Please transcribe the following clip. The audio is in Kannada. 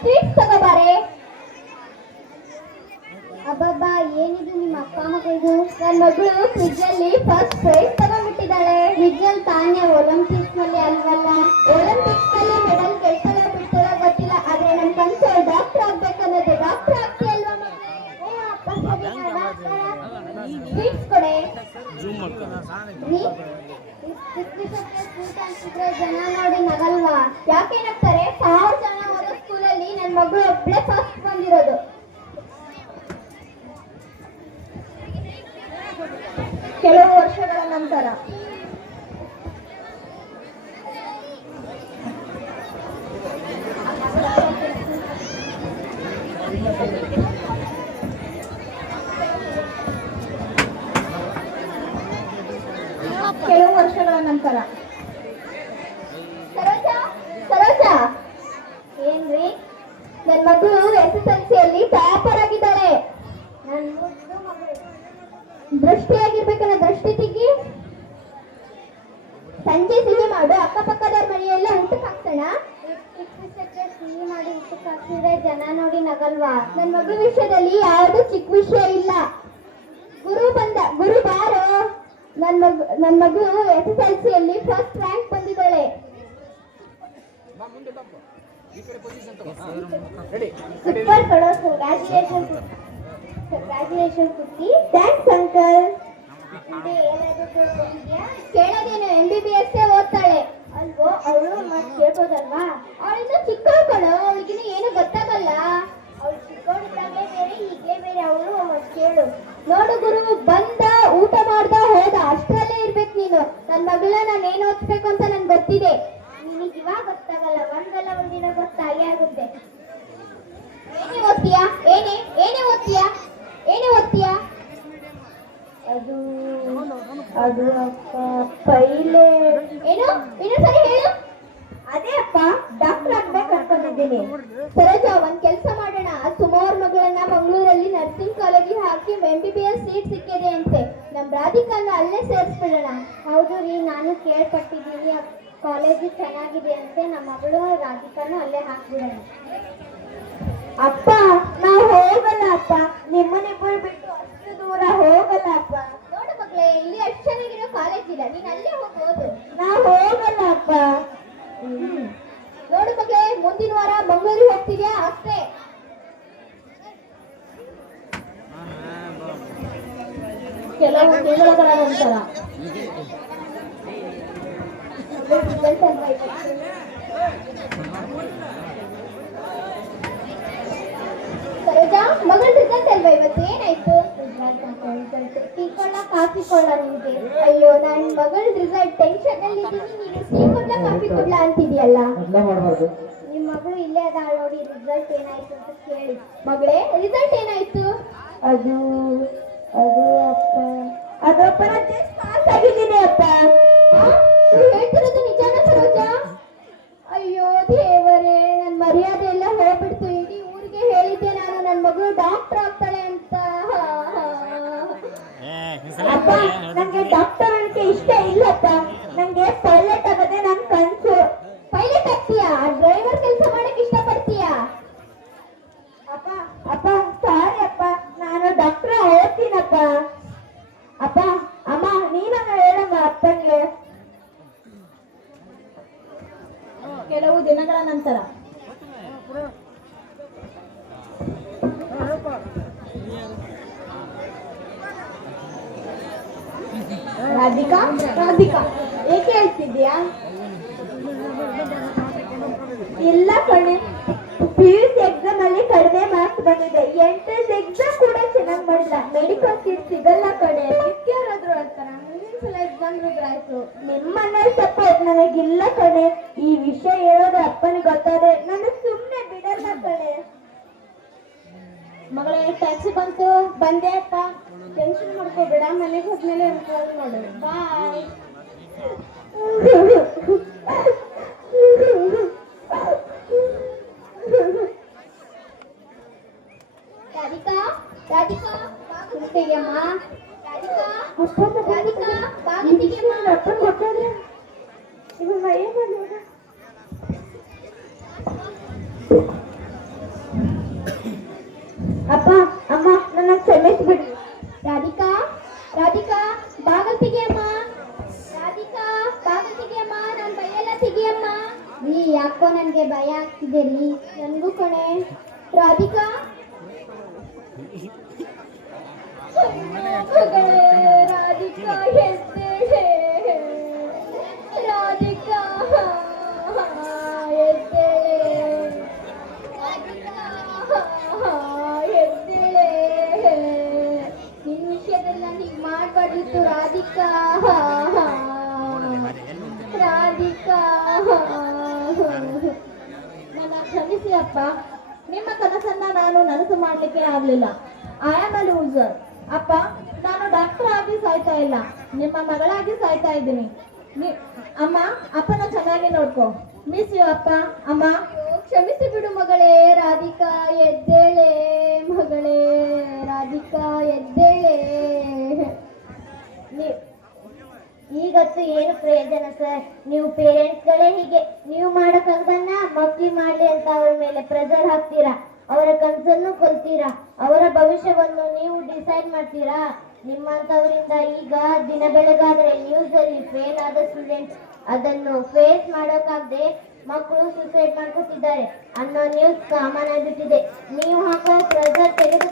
ಸ್ವೀಟ್ಸ್ ತಗೋಬಾರೆ. ಅಬ್ಬಬ್ಬಾ, ಏನಿದು ನಿಮ್ಮ ಅಪ್ಪ ಮಗಳಿದು? ನನ್ನ ಮಗಳು ಕ್ವಿಜ್ ಅಲ್ಲಿ ಫಸ್ಟ್ ಪ್ರೈಸ್ ತಗೊಂಡ್ಬಿಟ್ಟಿದ್ದಾಳೆ. ಕ್ವಿಜ್ ಅಲ್ಲಿ ತಾನೇ, ಒಲಿಂಪಿಕ್ಸ್ ನಲ್ಲಿ ಅಲ್ವಲ್ಲ. ಒಲಿಂಪಿಕ್ಸ್ ನಲ್ಲಿ ಮೆಡಲ್ ಗೆಲ್ತಾಳೆ ಬಿಡ್ತಾಳೆ ಗೊತ್ತಿಲ್ಲ, ಆದ್ರೆ ನನ್ ಕನ್ಸು ಡಾಕ್ಟರ್ ಆಗ್ಬೇಕನ್ನೋದು. ಡಾಕ್ಟರ್ ಆಗ್ತೀಯಲ್ವಾ ಮಗಳೇ? ಸ್ವೀಟ್ಸ್ ಕೊಡೆ. ಜನ ನೋಡಿ ನಗಲ್ವಾ? ಯಾಕೆ ನಗ್ತಾರೆ? 1000 ಜನ ಓದೋ ಸ್ಕೂಲಲ್ಲಿ ನನ್ನ ಮಗಳು ಒಬ್ಳೆ ಫಸ್ಟ್ ಬಂದಿರೋದು. ಕೆಲವು ವರ್ಷಗಳ ನಂತರ ಸರೋಜಾ, ಸರೋಜಾ, ಏನ್ರಿ? ನನ್ನ ಮಗಳು SSLC ಅಲ್ಲಿ ಟಾಪರ್ ಆಗಿದ್ದಾಳೆ. ದೃಷ್ಟಿಯಾಗಿರ್ಬೇಕನ್ನ ದೃಷ್ಟಿ ತೆಗಿ. ಸಂಜೆ ಸಿಹಿ ಮಾಡು, ಅಕ್ಕಪಕ್ಕದವ್ರ ಮನೆಯೆಲ್ಲ ಊಟಕ್ಕೆ ಹಾಕ್ಸೋಣ. ಸಿಹಿ ಮಾಡಿ ಊಟಕ್ಕೆ ಹಾಕ್ಸಿದ್ರೆ ಜನ ನೋಡಿ ನಗಲ್ವಾ? ನನ್ನ ಮಗಳ ವಿಷಯದಲ್ಲಿ ಯಾವುದು ಚಿಕ್ಕ ವಿಷಯ ಇಲ್ಲ. ಗುರು ಬಾರೋ. ನನ್ನ ಮಗಳು SSLC ಅಲ್ಲಿ ಫಸ್ಟ್ ರ್ಯಾಂಕ್ ಬಂದಿದ್ದಾಳೆ. ಸೂಪರ್ ಕಣೋ, ಕಂಗ್ರಾಚುಲೇಷನ್ ಕುಟ್ಟಿ. Thanks uncle. ಕೇಳೋದೇನು? MBBS ಓದ್ತಾಳೆ ಅಲ್ವೋ ಅವಳು? ಮತ್ತೆ ಕೇಳ್ಬೋದಲ್ವಾ? ಅವಳಿಂದ ಚಿಕ್ಕವಳು ಕಣೋ, ಅವಳಿಗಿನ್ನೂ ಏನು ಗೊತ್ತಾಗಲ್ಲ. ಅವಳು ಚಿಕ್ಕವಳಿದ್ದಾಗಲೇ ಬೇರೆ, ಈಗಲೇ ಬೇರೆ. ಅವಳು ಕೇಳು. ನೋಡು ಗುರು, ಬಂದ ಊಟ ಮಾಡ್ದ ಹೋದ, ಅಷ್ಟರಲ್ಲೇ ಇರ್ಬೇಕು ನೀನು. ನನ್ನ ಮಗಳ ನಾನು ಏನು ಓದಿಸ್ಬೇಕು ಅಂತ ನನ್ಗೆ ಗೊತ್ತಿದೆ. ನಿನಗೆ ಇವಾಗ ಗೊತ್ತಾಗಲ್ಲ, ಒಂದಲ್ಲ ಒಂದಿನ ಗೊತ್ತಾಗೇ ಆಗುತ್ತೆ. ಏನೇ ಓದ್ತೀಯಾ? ಏನೇ ಓದ್ತೀಯಾ? ಅದು ಅದು ಅಪ್ಪ ಪೈಲೆ. ಏನು ಇನ್ನೊಂದ್ಸರಿ ಹೇಳು. ಅದೇ ಅಪ್ಪ, ಡಾಕ್ಟರ್ ಆಗ್ಬೇಕು ಅನ್ಕೊಂಡಿದ್ದೀನಿ. ಸರೋಜಾ, ಒಂದ್ ಕೆಲಸ ಮಾಡೋಣ. ಸುಮಾರು ಮಗಳನ್ನ ಮಂಗಳೂರಲ್ಲಿ ನರ್ಸಿಂಗ್ ಕಾಲೇಜಿಗೆ ಹಾಕಿ MBBS ಸೀಟ್ ಸಿಕ್ಕಿದೆ ಅಂತೆ. ನಮ್ ರಾಧಿಕಾನ ಅಲ್ಲೇ ಸೇರಿಸ್ಬಿಡೋಣ. ಹೌದು ರೀ, ನಾನು ಕೇಳ್ಪಟ್ಟಿದ್ದೀನಿ. ಕಾಲೇಜು ಚೆನ್ನಾಗಿದೆ ಅಂತೆ. ನಮ್ಮ ಮಗಳು ರಾಧಿಕಾನು ಅಲ್ಲೇ ಹಾಕ್ಬಿಡೋಣ. ಅಪ್ಪ, ನಾವು ಹೋಗಲ್ಲ ಅಪ್ಪ. ನಿಮ್ಮನಿಬ್ಬರು ಬಿಟ್ಟು ಅಷ್ಟು ದೂರ ಹೋಗಲ್ಲ ಅಪ್ಪ. ನೋಡು ಮಗಳೇ, ಇಲ್ಲಿ ಅಷ್ಟು ಚೆನ್ನಾಗಿರೋ ಕಾಲೇಜ್ ಇಲ್ಲ, ನೀನ್ ಅಲ್ಲೇ ಹೋಗೋದು. ನಾವು ಹೋಗಲ್ಲ ಅಪ್ಪ. ನೋಡು ಮಗಳೇ, ಮುಂದಿನ ವಾರ ಮಂಗಳೂರಿಗೆ ಹೋಗ್ತಿದ್ಯಾ? ಅಷ್ಟೇ. ಕೆಲವು ತಿಂಗಳ ನಂತರ ಸರೋಜಾ, ಮಗಳ ರಿಸಲ್ಟ್ ಅಲ್ವಾ ಇವತ್ತು? ಏನಾಯ್ತು? ಟೀ ಕೊಳ್ಳ ಕಾಫಿ ಕೊಳ್ಳ ನಿಮ್ಗೆ? ಅಯ್ಯೋ, ನನ್ನ ಮಗಳ ರಿಸಲ್ಟ್ ಟೆನ್ಷನ್ ಅಲ್ಲಿ ಇದ್ದೀನಿ. ನೀನು ಟೀ ಕೊಳ್ಳ ಕಾಫಿ ಕೊಡ್ಲ ಅಂತಿದ್ಯಲ್ಲ. ನಿಮ್ಮ ಮಗಳು ಇಲ್ಲೇ ಅದ ನೋಡಿ. ರಿಸಲ್ಟ್ ಏನಾಯ್ತು ಅಂತ ಕೇಳಿ. ಮಗಳೇ, ರಿಸಲ್ಟ್ ಏನಾಯ್ತು? ಅದು ಅದು ಅಪ್ಪ, ಅದಪ್ಪ ನಾನು ಜಸ್ಟ್ ಪಾಸ್ ಆಗಿದ್ದೀನಿ ಅಪ್ಪ. ಹೇಳ್ತಿರೋದು ನಿಜಾನ ಸರೋಜಾ? ಅಯ್ಯೋ ದೇವರೇ, ನನ್ನ ಮರ್ಯಾದೆ ಎಲ್ಲ ಹೋಗ್ಬಿಡ್ತು. ಇಡೀ ಊರಿಗೆ ಹೇಳಿದ್ದೆ ನಾನು ನನ್ನ ಮಗಳು ಡಾಕ್ಟರ್ ಆಗ್ತಾಳೆ ಅಂತ. ಅಪ್ಪ, ನಂಗೆ ಡಾಕ್ಟರ್ ಅಂತ ಇಷ್ಟ ಇಲ್ಲಪ್ಪ. ನಂಗೆ ಪೈಲಟ್ ಆಗೋದೇ ನನ್ನ ಕನಸು. ಪೈಲಟ್ ಆಗ್ತೀಯಾ? ಡ್ರೈವರ್ ಕೆಲಸ ಮಾಡಕ್ ಇಷ್ಟಪಡ್ತೀಯಾ? ಅಪ್ಪ ಅಪ್ಪ ಸಾರಿ ಅಪ್ಪ, ನಾನು ಡಾಕ್ಟರ್ ಓದ್ತೀನಪ್ಪ. ಅಪ್ಪ, ಅಮ್ಮ, ನೀನನ್ನ ಹೇಳಮ್ಮ ಅಪ್ಪನಿಗೆ. ಕೆಲವು ದಿನಗಳ ನಂತರ ರಾಧಿಕಾ, ರಾಧಿಕಾ, ಏಕೆ ಹೇಳ್ತಿದ್ಯಾ? ಇಲ್ಲ ಕಣೆ, PUC ಎಕ್ಸಾಮ್ ಅಲ್ಲಿ ಕಡಿಮೆ ಮಾರ್ಕ್ಸ್ ಬಂದಿದೆ. ಎಂಟ್ರೆನ್ಸ್ ಎಕ್ಸಾಮ್ ಕೂಡ ಚೆನ್ನಾಗಿ ಮಾಡಿಲ್ಲ. ಮೆಡಿಕಲ್ ಸೀಟ್ ಸಿಗಲ್ಲ ಕಣೆ. ಯಾರಾದ್ರೂ ಹೇಳ್ತಾರ? ಮುಂದಿನ ಸಲ ಎಕ್ಸಾಮ್ ಆಯ್ತು. ನಿಮ್ಮನ್ನಲ್ಲಿ ಸಪೋರ್ಟ್ ನನಗಿಲ್ಲ ಕಣೆ. ಈ ವಿಷಯ ಹೇಳೋದು ಅಪ್ಪನಿಗೆ ಗೊತ್ತಾದ್ರೆ ನನ್ನ ಸುಮ್ಮನೆ ಬಿಡಲ್ಲ ಕಣೆ. ಮಗಳೇ, ಟ್ಯಾಕ್ಸಿ ಬಂತು. ಬಂದೆ ಅಪ್ಪ. ಟೆನ್ಷನ್ ಮಾಡ್ಕೋಬೇಡ, ಮನೆಗೆ ಹೋದ್ಮೇಲೆ ಫೋನ್ ಮಾಡು. ಬಾಯ್. ರಾಧಿಕಾ, ರಾಧಿಕಾ, ಕುಂತಿಗೆಮ್ಮ. ರಾಧಿಕಾ, ರಾಧಿಕಾ, ಬಾಗಿಲಿಗೆಮ್ಮ. ಅಪ್ಪನ ಕೊಟ್ಟರೆ ಇವಾಗ ಏನು ಮಾಡೋದು? ನನಗೆ ಭಯ ಆಗ್ತಿದೆ ರೀ. ನನಗೂ ಕಣೆ. ರಾಧಿಕಾ ಮಗಳೇ, ರಾಧಿಕಾ ಎದ್ದೇಳೆ. ರಾಧಿಕಾ ಎದ್ದೇಳೆ. ಎದ್ದೇಳೆ. ನಿನ್ನ ವಿಷಯದಲ್ಲಿ ನಾನು ಹೀಗೆ ಮಾಡಬಾರ್ದಿತ್ತು ರಾಧಿಕಾ. ರಾಧಿಕಾ ನನ್ನ ಕ್ಷಮಿಸಿ ಅಪ್ಪ. ನಿಮ್ಮ ಕನಸನ್ನ ನಾನು ನನಸು ಮಾಡ್ಲಿಕ್ಕೆ ಆಗ್ಲಿಲ್ಲ. I am a loser. ಅಪ್ಪ, ನಾನು ಡಾಕ್ಟರ್ ಆಗಿ ಸಾಯ್ತಾ ಇಲ್ಲ, ನಿಮ್ಮ ಮಗಳಾಗಿ ಸಾಯ್ತಾ ಇದ್ದೀನಿ. ಅಮ್ಮ, ಅಪ್ಪನ ಚೆನ್ನಾಗಿ ನೋಡ್ಕೊ. ಮಿಸ್ ಯು ಅಪ್ಪ. ಅಮ್ಮ, ಕ್ಷಮಿಸಿ ಬಿಡು ಮಗಳೇ. ರಾಧಿಕಾ ಎದ್ದೇಳೆ. ಮಗಳೇ ರಾಧಿಕಾ ಎದ್ದೇಳೆ. ಈಗತ್ತು ಏನು ಪ್ರಯೋಜನ ಸರ್? ನೀವು ಪೇರೆಂಟ್ಸ್ಗಳೇ ಹೀಗೆ. ನೀವು ಮಾಡೋ ಕನಸನ್ನ ಮಕ್ಳು ಮಾಡ್ಲಿ ಅಂತ ಅವ್ರ ಮೇಲೆ ಪ್ರೆಷರ್ ಹಾಕ್ತೀರಾ, ಅವರ ಕನಸನ್ನು ಕೊಲ್ತೀರಾ, ಅವರ ಭವಿಷ್ಯವನ್ನು ನೀವು ಡಿಸೈಡ್ ಮಾಡ್ತೀರಾ. ನಿಮ್ಮಂಥವರಿಂದ ಈಗ ದಿನ ಬೆಳಗಾದ್ರೆ ನ್ಯೂಸಲ್ಲಿ ಫೇಲ್ ಆದ ಸ್ಟೂಡೆಂಟ್ಸ್ ಅದನ್ನು ಫೇಸ್ ಮಾಡೋಕ್ಕಾಗದೆ ಮಕ್ಕಳು ಸೂಸೈಡ್ ಮಾಡ್ಕೊತಿದ್ದಾರೆ ಅನ್ನೋ ನ್ಯೂಸ್ ಕಾಮನ್ ಆಗಿಬಿಟ್ಟಿದೆ. ನೀವು ಹಾಕೋ ಪ್ರೆಷರ್ ತೆಗೆದು